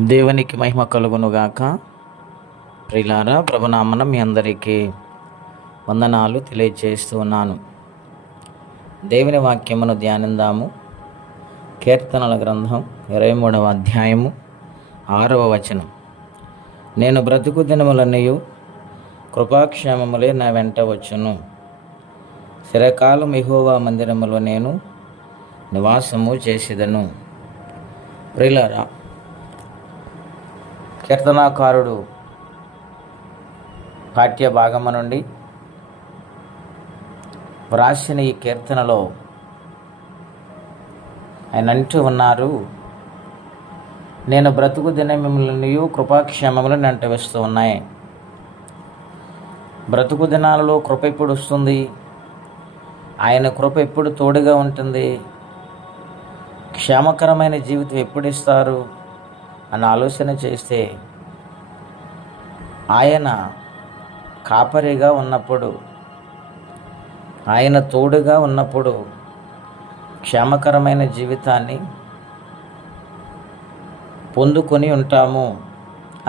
దేవునికి మహిమ కలుగునుగాక. ప్రియులారా, ప్రభునామన మీ అందరికీ వందనాలు తెలియజేస్తూ ఉన్నాను. దేవుని వాక్యమును ధ్యానిందాము. కీర్తనల గ్రంథం 23వ అధ్యాయము 6వ వచనం. నేను బ్రతుకు దినములన్నయు కృపాక్షేమములే నా వెంట వచ్చును. చిరకాలం యెహోవా మందిరములో నేను నివాసము చేసేదను. ప్రియులారా, కీర్తనాకారుడు పాఠ్య భాగము నుండి వ్రాసిన ఈ కీర్తనలో ఆయన అంటూ ఉన్నారు, నేను బ్రతుకు దినములనియు కృపాక్షేమములు వెంట వేస్తూ ఉన్నాయి. బ్రతుకు దినాలలో కృప ఎప్పుడు వస్తుంది? ఆయన కృప ఎప్పుడు తోడుగా ఉంటుంది? క్షేమకరమైన జీవితం ఎప్పుడు ఇస్తారు అని ఆలోచన చేస్తే, ఆయన కాపరిగా ఉన్నప్పుడు, ఆయన తోడుగా ఉన్నప్పుడు క్షేమకరమైన జీవితాన్ని పొందుకొని ఉంటాము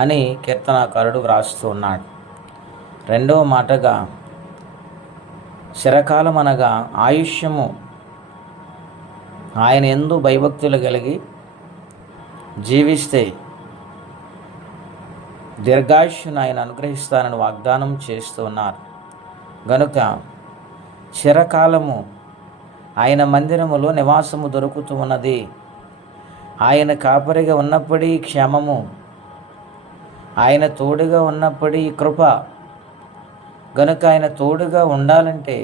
అని కీర్తనాకారుడు వ్రాస్తూ ఉన్నాడు. రెండవ మాటగా, చిరకాలం అనగా ఆయుష్యము ఆయన యందు భయభక్తులు కలిగి జీవిస్తే దీర్ఘాయుష్యును ఆయన అనుగ్రహిస్తానని వాగ్దానం చేస్తూ ఉన్నారు. గనుక చిరకాలము ఆయన మందిరములో నివాసము దొరుకుతూ ఉన్నది. ఆయన కాపరిగా ఉన్నప్పటి క్షేమము, ఆయన తోడుగా ఉన్నప్పటి కృప. గనుక ఆయన తోడుగా ఉండాలంటే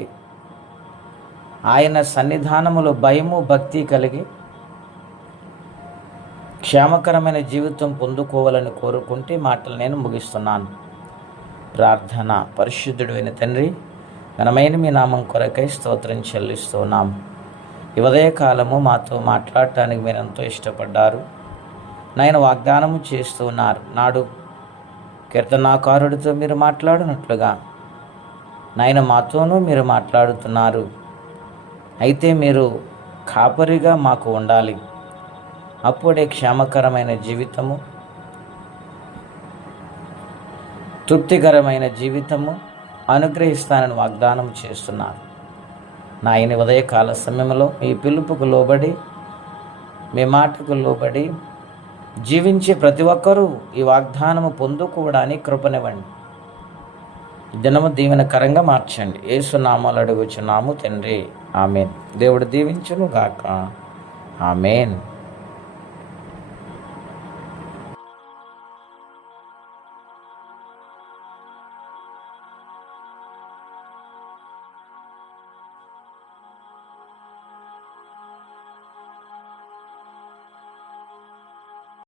ఆయన సన్నిధానములో భయము భక్తి కలిగి క్షేమకరమైన జీవితం పొందుకోవాలని కోరుకుంటే మాటలు నేను ముగిస్తున్నాను. ప్రార్థన. పరిశుద్ధుడు అయిన తండ్రి, ఘనమైన మీ నామం కొరకై స్తోత్రం చెల్లిస్తున్నాము. ఈ ఉదయకాలము మాతో మాట్లాడటానికి మీరు ఎంతో ఇష్టపడ్డారు. నాయన వాగ్దానము చేస్తున్నారు. నాడు కీర్తనాకారుడితో మీరు మాట్లాడినట్లుగా నాయన మాతోనూ మీరు మాట్లాడుతున్నారు. అయితే మీరు కాపరిగా మాకు ఉండాలి. అప్పుడే క్షేమకరమైన జీవితము, తృప్తికరమైన జీవితము అనుగ్రహిస్తానని వాగ్దానం చేస్తున్నారు. నాయన ఉదయకాల సమయంలో మీ పిలుపుకు లోబడి, మీ మాటకు లోబడి జీవించే ప్రతి ఒక్కరూ ఈ వాగ్దానము పొందుకోవడానికి కృపనివ్వండి. దినము దీవెనకరంగా మార్చండి. యేసు నామములో అడుగుచున్నాము తండ్రి, ఆమేన్. దేవుడు దీవించును గాక. ఆమేన్.